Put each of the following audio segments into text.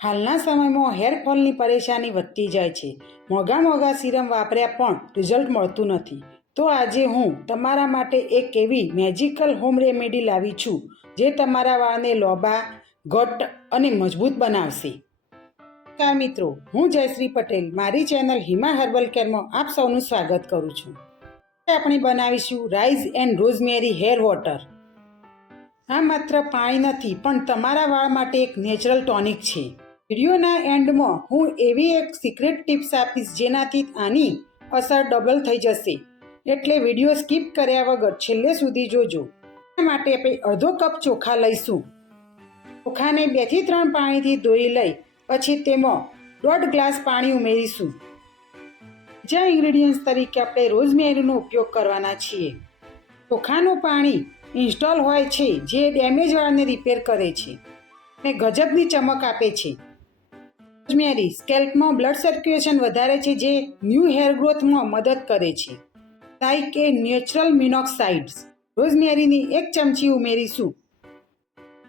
હાલના સમયમાં હેરફોલની પરેશાની વધતી જાય છે. મોંઘા સિરમ વાપર્યા પણ રિઝલ્ટ મળતું નથી. તો આજે હું તમારા માટે એક એવી મેજિકલ હોમ રેમેડી લાવી છું જે તમારા વાળને લોબા, ઘટ્ટ અને મજબૂત બનાવશે. નમસ્કાર મિત્રો, હું જયશ્રી પટેલ મારી ચેનલ હિમા હર્બલ કેરમાં આપ સૌનું સ્વાગત કરું છું. આપણે બનાવીશું રાઈસ એન્ડ રોઝમેરી હેર વોટર. આ માત્ર પાણી નથી પણ તમારા વાળ માટે એક નેચરલ ટોનિક છે. વિડીયોના એન્ડમાં હું એવી એક સિક્રેટ ટિપ્સ આપીશ જેનાથી આની અસર ડબલ થઈ જશે, એટલે વિડીયો સ્કીપ કર્યા વગર છેલ્લે સુધી જોજો. આ માટે આપણે અડધો કપ ચોખા લઈશું. ચોખાને 2 થી 3 પાણીથી ધોઈ લઈ પછી તેમાં 1.5 ગ્લાસ પાણી ઉમેરીશું. બીજા ઇન્ગ્રેડિયન્ટ્સ તરીકે આપણે રોઝમેરીનો ઉપયોગ કરવાના છીએ. ચોખાનું પાણી ઇન્સ્ટોલ હોય છે જે ડેમેજ વાળને રિપેર કરે છે અને ગજબની ચમક આપે છે. રોઝમેરી સ્કેલ્પમાં બ્લડ સર્ક્યુલેશન વધારે છે જે ન્યૂ હેર ગ્રોથમાં મદદ કરે છે. લાઈક એ નેચરલ મિનોક્સાઇડ્સ. રોઝમેરીની 1 ચમચી ઉમેરીશું.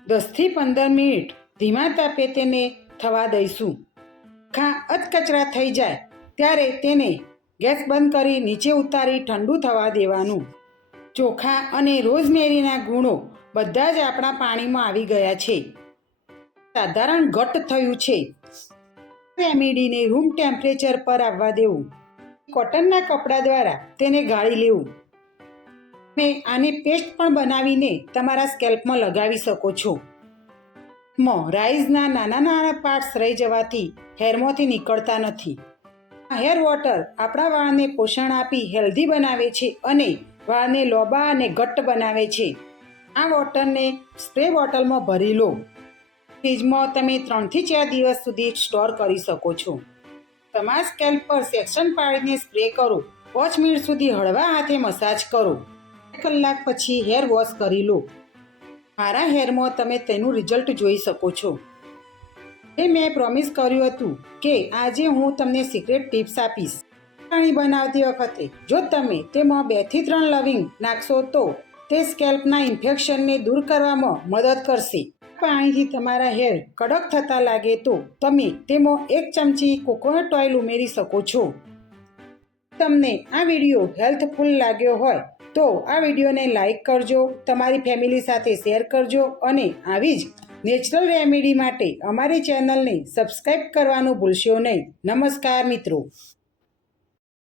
10 થી 15 મિનિટ ધીમા તાપે તેને થવા દઈશું. અધકચરા થઈ જાય ત્યારે તેને ગેસ બંધ કરી નીચે ઉતારી ઠંડુ થવા દેવાનું. ચોખા અને રોઝમેરીના ગુણો બધા જ આપણા પાણીમાં આવી ગયા છે. સાધારણ ઘટ્ટ થયું છે. રેમેડીને રૂમ ટેમ્પરેચર પર આવવા દેવું. કોટનના કપડા દ્વારા તેને ગાળી લેવું. તમે આને પેસ્ટ પણ બનાવીને તમારા સ્કેલ્પમાં લગાવી શકો છો. રાઈસના નાના પાર્ટ્સ રહી જવાથી હેરમાંથી નીકળતા નથી. આ હેર વોટર આપણા વાળને પોષણ આપી હેલ્ધી બનાવે છે અને વાળને લોબા અને ઘટ્ટ બનાવે છે. આ વોટરને સ્પ્રે બોટલમાં ભરી લો. ફ્રીજમાં તમે 3 થી 4 દિવસ સુધી સ્ટોર કરી શકો છો. તમારા સ્કેલ્પ પર સેક્શન પાડીને સ્પ્રે કરો. 5 મિનિટ સુધી હળવા હાથે મસાજ કરો. 2 કલાક પછી હેર વોશ કરી લો. મારા હેરમાં તમે તેનું રિઝલ્ટ જોઈ શકો છો. એ મેં પ્રોમિસ કર્યું હતું કે આજે હું તમને સિક્રેટ ટિપ્સ આપીશ. પાણી બનાવતી વખતે જો તમે તેમાં 2 થી 3 લવિંગ નાખશો તો તે સ્કેલ્પના ઇન્ફેક્શનને દૂર કરવામાં મદદ કરશે. પાણીથી તમારા હેર કડક થતા લાગે તો તમે તેમાં 1 ચમચી કોકોનટ ઓઇલ ઉમેરી શકો છો. તમને આ વિડીયો હેલ્પફુલ લાગ્યો હોય તો આ વિડીયોને લાઈક કરજો, તમારી ફેમિલી સાથે શેર કરજો અને આવી જ નેચરલ રેમેડી માટે અમારી ચેનલને સબસ્ક્રાઈબ કરવાનું ભૂલશો નહીં. નમસ્કાર મિત્રો.